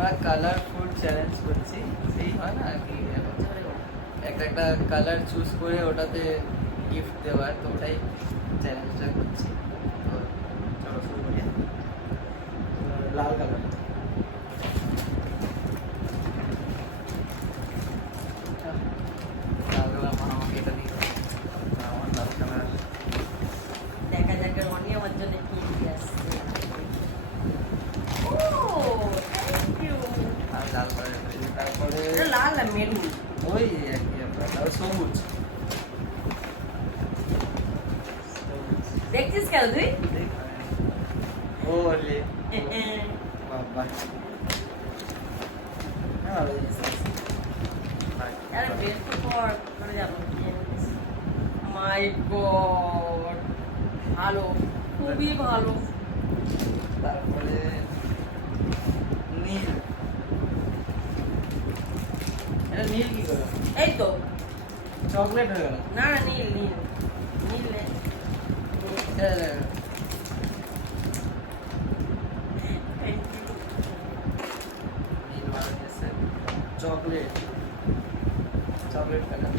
আমরা colourful challenge করছি, সেই হয় না কি একটা একটা কালার চুজ করে ওটাতে গিফট দেওয়ার, তো ওটাই চ্যালেঞ্জটা করছি। তো চলো শুরু করি। লাল কালার, লাল কালার মা আমাকে এটা দিয়ে দাও। আমার লাল কালার দেখা যাক রনি আমার জন্য কি দিয়ে আসছে। ও থ্যাংক ইউ। আর লাল কালার, তারপরে এটা লাল আর মেরুন। ওই একই আমরা, তারপরে সবুজ। দেখছিস কেন তুই? ওলে বাবা, হ্যাঁ ভালো জিনিস আছে। আরে বের তো কর, করে যাবো। মাই গড, ভালো, খুবই ভালো। তারপরে নীল, এটা নীল কি করে? এই তো, চকলেট হয়ে গেল। না না নীল নীল নীল নে। Thank you. নীল ভালো গেছে। Chocolate, chocolate colour.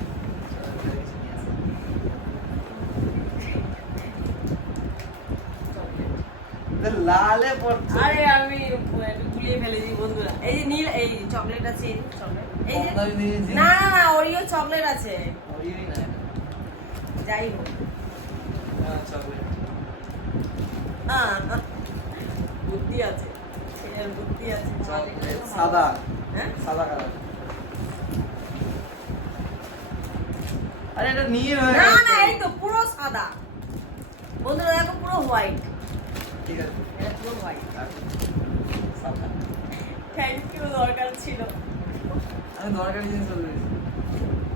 লালে পড়ছে। আরে আমি গুলিয়ে ফেলেছি বন্ধুরা। এই যে নীল, এই চকলেট আছে, এই চকলেট, এই যে কমদামি দিয়েছি। না না না ওরিও চকলেট আছে। ওই না, যাই হোক, চকলেট। বুদ্ধি আছে, ছেলের বুদ্ধি আছে। চকলেট সাদা, হ্যাঁ সাদা কালার। আরে এটা নীল হয়ে না গেছে। না এই তো পুরো সাদা বন্ধুরা, দেখো পুরো হোয়াইট। ঠিক আছে, এটা পুরো হোয়াইট। সাদা। থ্যাংক ইউ, দরকার ছিল। আমি দরকারি জিনিস বলে দিয়েছি।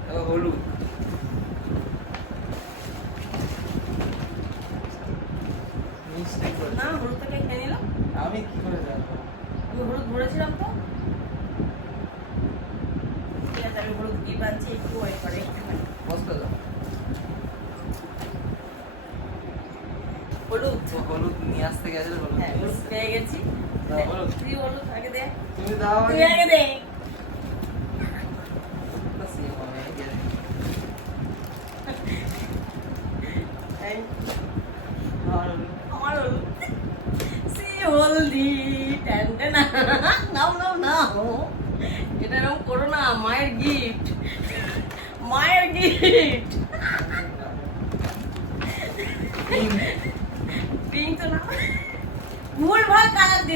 এবার হলুদ, মিষ্টি করে। না হলুদ থেকে খেয়ে নিল। আমি কি করে জানবো? আমি হলুদ ভরেছিলাম তো। ঠিক আছে, আমি হলুদ কি বানছি, একটু ওয়েট করে। বসতে দাও। হলুদ, তো হলুদ নিয়ে আসতে গেছে, হলুদ হ্যাঁ নিয়ে হলুদ এসছে। পেয়ে গেছি। দাও হলুদ। তুই হলুদ আগে দে, তুমি দাও তুই আগে দে। তো same হবে, এই যে। Thank you. আর আমার হলুদ সে হলদি ট্যান্ডেনা। নাও নাও নাও, এটা এরকম করো না, মায়ের গিফট, মায়ের গিফট। pink, পিঙ্ক তো না, ভুল ভাল কালার দিয়েছি।